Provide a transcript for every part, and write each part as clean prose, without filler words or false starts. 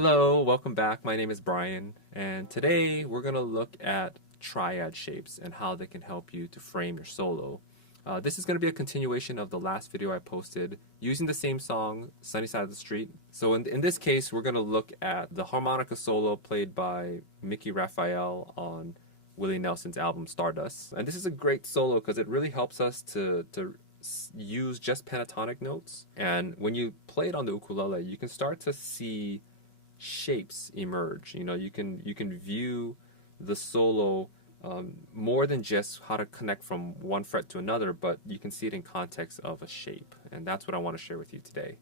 Hello, welcome back. My name is Brian, and today we're going to look at triad shapes and how they can help you to frame your solo. This is going to be a continuation of the last video I posted using the same song, Sunny Side of the Street. So in this case, we're going to look at the harmonica solo played by Mickey Raphael on Willie Nelson's album Stardust. And this is a great solo because it really helps us to use just pentatonic notes. And when you play it on the ukulele, you can start to see shapes emerge. You know, you can view the solo more than just how to connect from one fret to another, but you can see it in context of a shape, and that's what I want to share with you today.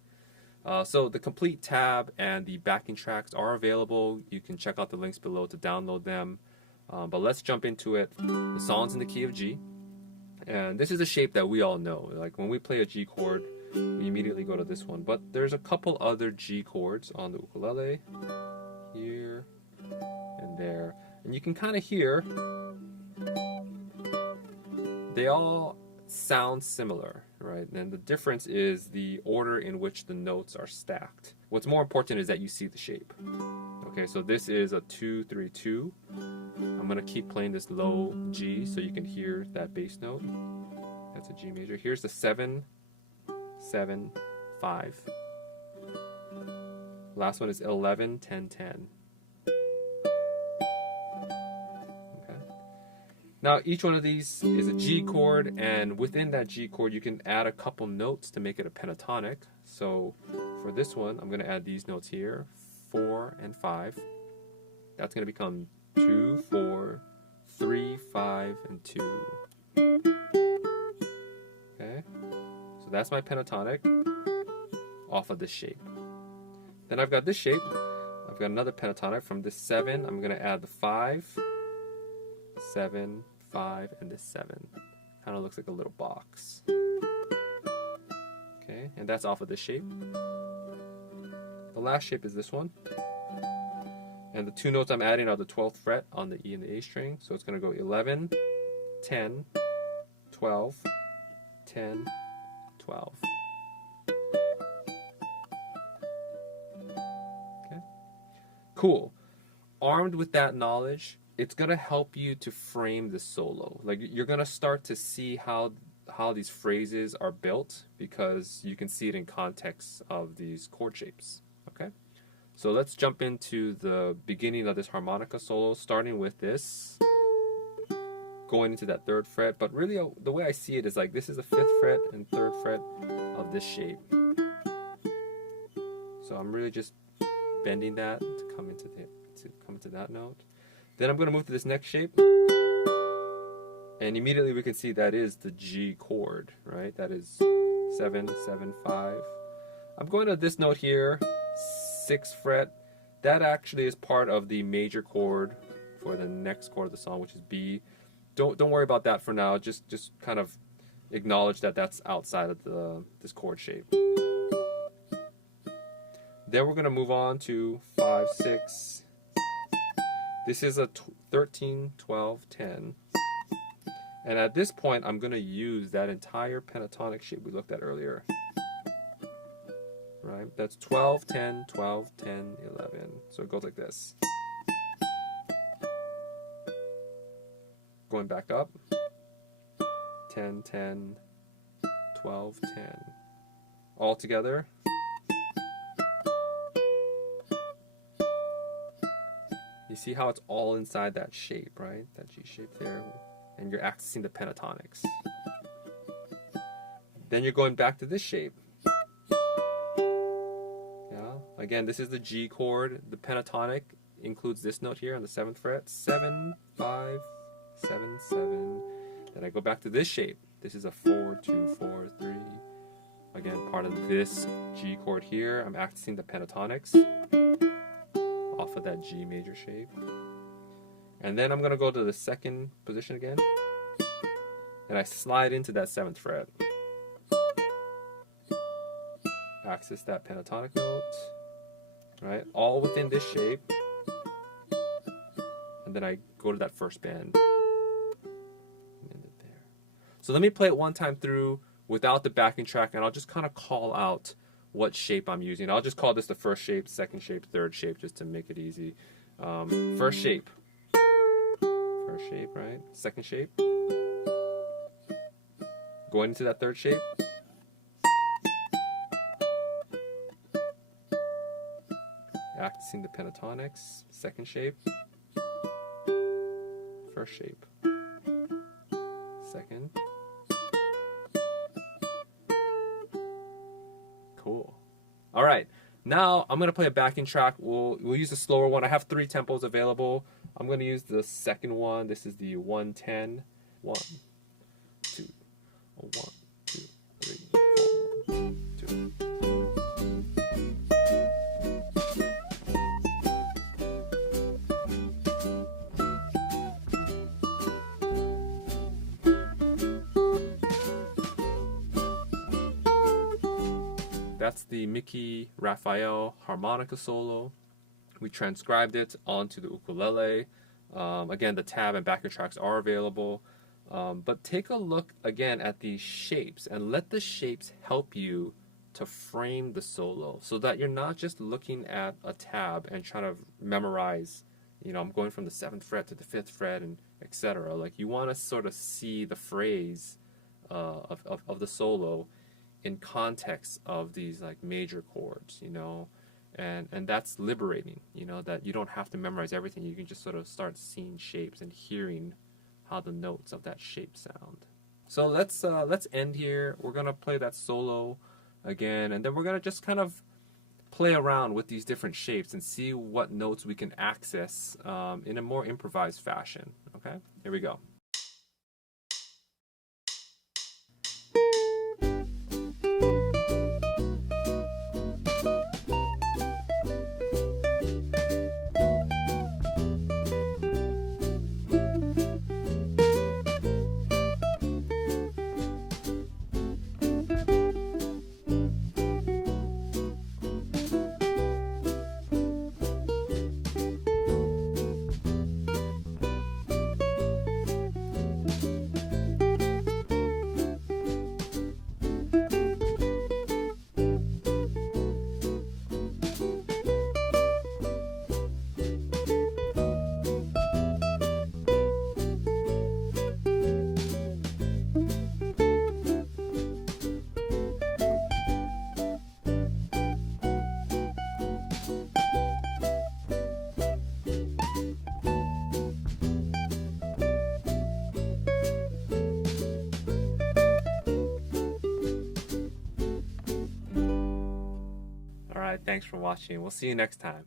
So the complete tab and the backing tracks are available. You can check out the links below to download them, but let's jump into it. The song's in the key of G, and this is a shape that we all know. Like when we play a G chord, we immediately go to this one, but there's a couple other G chords on the ukulele, here and there, and you can kind of hear they all sound similar, right? And the difference is the order in which the notes are stacked. What's more important is that you see the shape. Okay, so this is a 2-3-2. I'm gonna keep playing this low G so you can hear that bass note. That's a G major. Here's the 7, 7, 5. Last one is 11, 10, 10. Okay. Now each one of these is a G chord, and within that G chord you can add a couple notes to make it a pentatonic. So for this one, I'm going to add these notes here, 4 and 5. That's going to become 2, 4, 3, 5, and 2. Okay. So that's my pentatonic off of this shape. Then I've got this shape. I've got another pentatonic from this 7. I'm going to add the 5, 7, 5, and this 7. Kind of looks like a little box. Okay, and that's off of this shape. The last shape is this one. And the two notes I'm adding are the 12th fret on the E and the A string. So it's going to go 11, 10, 12, 10, 12. Okay. Cool. Armed with that knowledge, it's going to help you to frame the solo. Like you're going to start to see how these phrases are built because you can see it in context of these chord shapes. Okay? So let's jump into the beginning of this harmonica solo, starting with this, going into that 3rd fret, but really the way I see it is like this is the 5th fret and 3rd fret of this shape. So I'm really just bending that to come into that note. Then I'm going to move to this next shape, and immediately we can see that is the G chord, right? That is 7, 7, 5. I'm going to this note here, 6th fret. That actually is part of the major chord for the next chord of the song, which is B. Don't worry about that for now. Just kind of acknowledge that that's outside of this chord shape. Then we're going to move on to 5, 6. This is a 13, 12, 10. And at this point, I'm going to use that entire pentatonic shape we looked at earlier. Right? That's 12, 10, 12, 10, 11. So it goes like this. Going back up. 10, 10, 12, 10. All together. You see how it's all inside that shape, right? That G shape there. And you're accessing the pentatonics. Then you're going back to this shape. Yeah. Again, this is the G chord. The pentatonic includes this note here on the 7th fret. 7, 5, 7, 7. Then I go back to this shape. This is a 4, 2, 4, 3. Again, part of this G chord here. I'm accessing the pentatonics off of that G major shape. And then I'm going to go to the 2nd position again. And I slide into that 7th fret. Access that pentatonic note. Right? All within this shape. And then I go to that first bend. And end it there. So let me play it one time through without the backing track, and I'll just kind of call out what shape I'm using. I'll just call this the first shape, second shape, third shape, just to make it easy. First shape, right? Second shape, going into that third shape. Accessing the pentatonics, second shape, first shape, second. Cool. All right, now I'm gonna play a backing track. We'll use a slower one. I have 3 tempos available. I'm gonna use the second one. This is the 110. 1, 2, 1, 2, 3, 4, 2. That's the Mickey Raphael harmonica solo. We transcribed it onto the ukulele. Again, the tab and backing tracks are available. But take a look again at these shapes and let the shapes help you to frame the solo so that you're not just looking at a tab and trying to memorize, you know, I'm going from the 7th fret to the 5th fret and etc. Like, you want to sort of see the phrase of the solo in context of these like major chords, you know, and that's liberating, you know, that you don't have to memorize everything. You can just sort of start seeing shapes and hearing how the notes of that shape sound. So let's end here. We're gonna play that solo again, and then we're gonna just kind of play around with these different shapes and see what notes we can access in a more improvised fashion. Okay, here we go. Alright, thanks for watching. We'll see you next time.